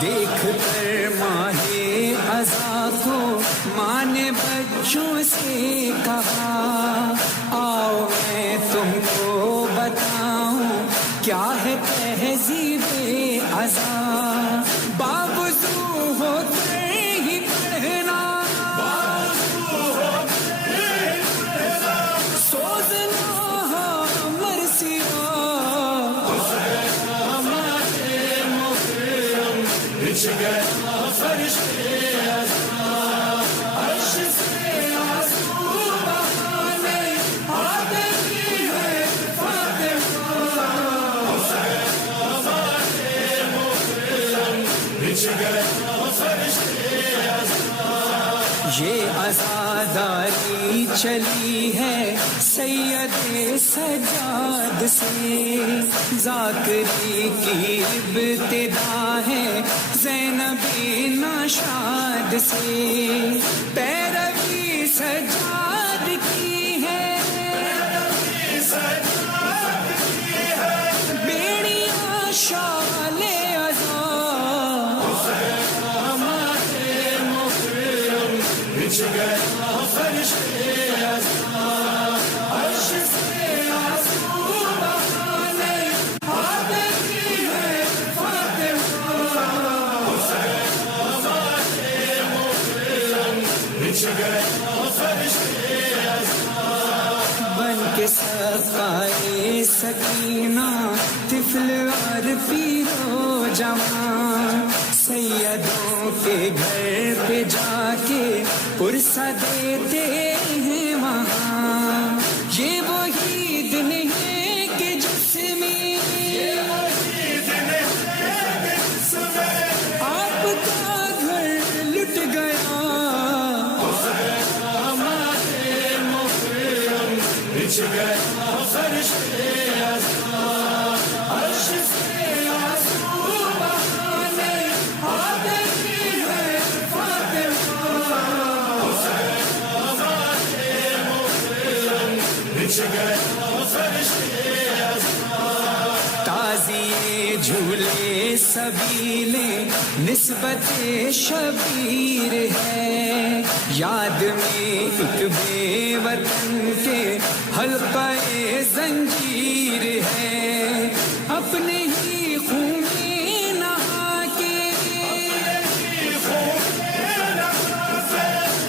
دیکھ کر ماہ عزا کو ماں نے بچوں سے کہا آؤ میں تم کو بتاؤں کیا ہے تہذیب عزا باوضو ہو کر ہی پڑھنا سوزنا مرثیہ بچھ گیا فرشتے عرش سے آنسو بہانے آدمی ہے فاطمہ بچھ گیا فرشتے یہ عزاداری چلی ہے سید سجاد سے ذاکری کی ابتدا ہے زینب ناشاد سے پیروی سجاد کی ہے بیڑیاں شال عزا بچھ گیا فرشتے عرش سے آنسو بہانے آدمی ہے فاطمہ بچھ گیا فرشتے بن کے سقائے سکینہ طفل اور پیرو جوان سیدوں کے گھر پہ جا کے پرسہ دیتے ہیں وہاں یہ وہی دن ہے کہ جس میں آپ کا گھر لٹ گیا بچھ گیا فرشتے عرش سے آنسو بہانے آدمی ہے فاطمہ بچھ گیا فرشتے تازیے جھولے سبیلے نسبت شبیر ہے یاد میں ایک بے وطن کے حلقہ زنجیر ہے اپنے ہی خون میں نہا کے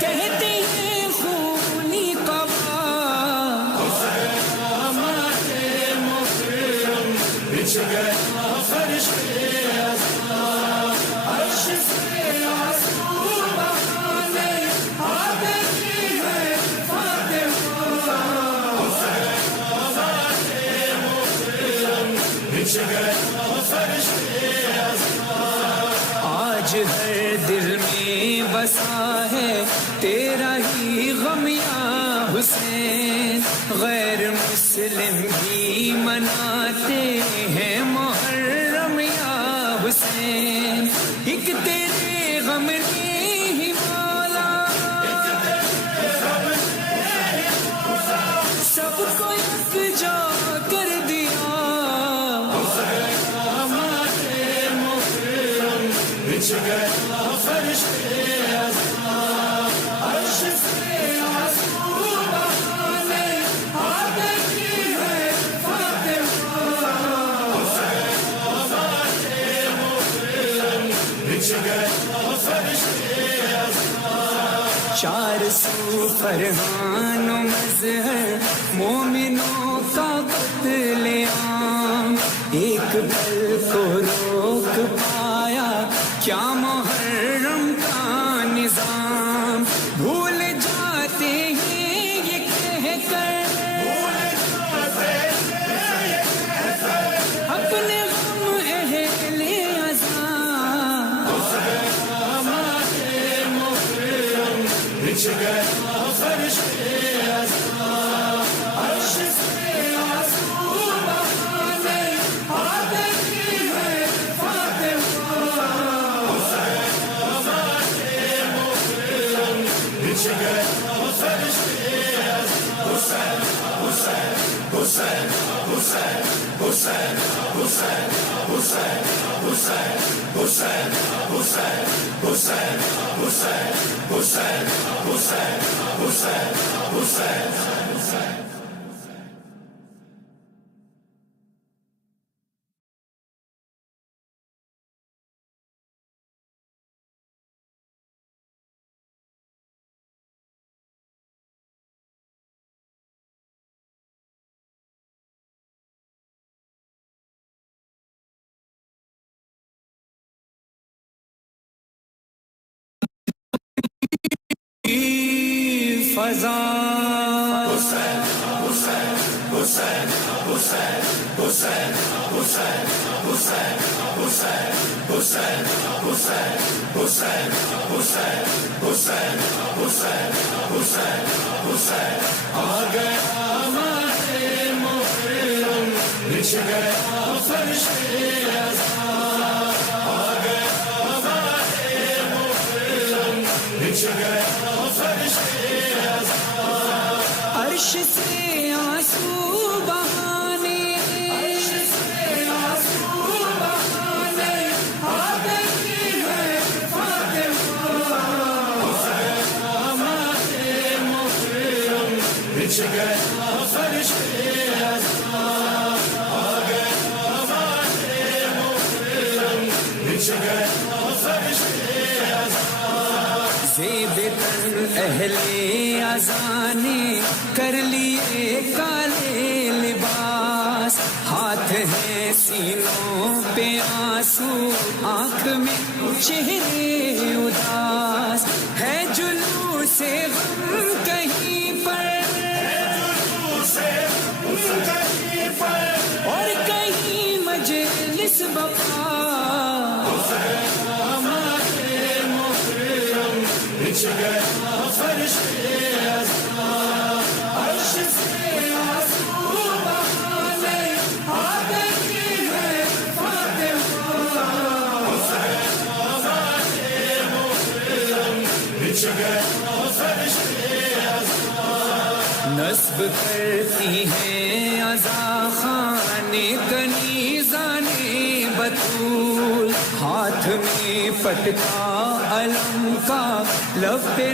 کہتے ہیں خونی قبا بچھ گیا فرشتے عرش سے آنسو بہانے آدمی ہے فاطمہ بچھ گیا فرشتے آج ہر دل میں بسا ہے تیرا ہی غم یا حسین غیر مسلم بھی مناتے ہیں محرم یا حسین ایک تیرے غم نے ہی مولا سب کو یکجا کر دیا بچھ گیا فرشتے عرش سے آنسو بہانے آدمی ہے فاطمہ بچھ گیا فرشتے چار سو فرحان و مظہر مومنوں کا قتل عام ایک پل کو روک پایا کیا محرم کا نظام بھول جاتے ہیں یہ کہہ کر اپنے غم اہل عزا بچھ گیا فرشتے عرش سے آنسو بہانے آدمی ہے فاطمہ بچھ گیا فرشتے حسین حسین حسین حسین حسین حسین حسین حسین فضا آ گیا ماہ محرم بچھ گیا فرش ازاں آ گیا ماہ محرم بچھ گیا فرش ازاں عرش سے آنسو بہانے عرش سے آنسو بہانے آ گئی ہے فاطمہ بچھ گیا فرش ازاں آ گیا ماہ محرم بچھ گیا فرش ازاں زیب تن اہل ازاں نے کر لیے کالے لباس ہاتھ ہیں سینوں پہ آنسو آنکھ میں چہرے اداس ہے جلوس غم کہیں پر اور کہیں مجلس بقا بچھ گیا فرش ازاں عرش سے آنسو بہانے آ گئی ہے فاطمہ بچھ گیا فرش ازاں نصب کرتی ہیں عزا خانے کنیزان بطول ہاتھ میں پٹکا علم کا لب پہ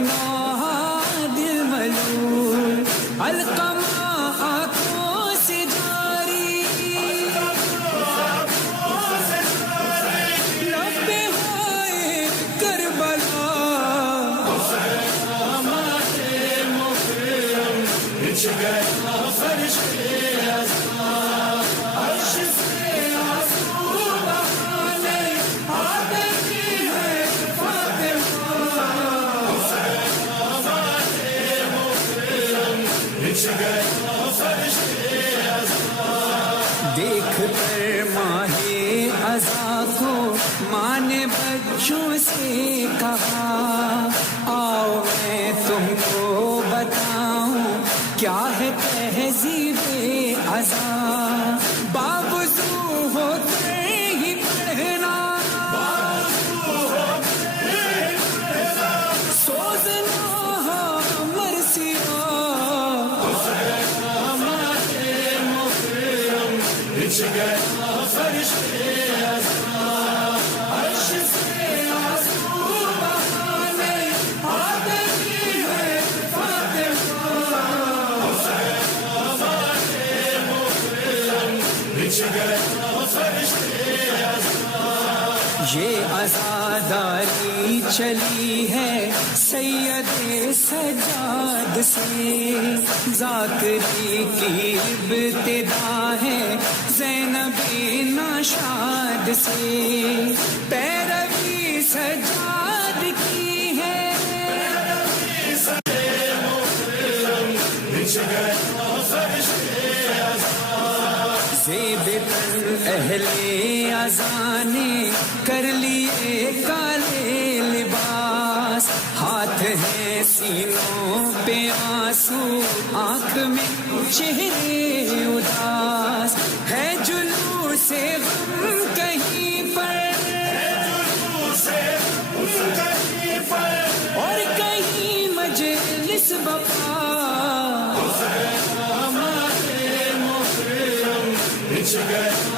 دل ملول القمہ آنکھوں سے جاری لب پہ ہوئے کربلا بچھ گیا فرش ازاں عرش سے آنسو بہانے آ گئی ہے فاطمہ بچھ گیا فرش ازاں دیکھ کر ماہ عزا کو ماں نے بچوں سے کہا آؤ میں تم کو بتاؤں کیا ہے تہذیب عزا باوضو ہو کر ہی پڑھنا سوزنا مرثیہ بچھ گیا فرش ازاں عرش سے آنسو بہانے آ گئی ہے فاطمہ بچھ گیا فرش ازاں یہ عزاداری چلی ہے سید سجاد سے ذاکری کی ابتدا ہے زینب ناشاد سے پیروی سجاد کی ہے بچھ گیا فرش زیب تن اہل ازاں نے کر لیے کالے لباس ہاتھ ہیں سینوں پہ آنسو آنکھ میں چہرے اداس ہے جلوس غم کہیں پر اور کہیں مجلس بقا بچھ گیا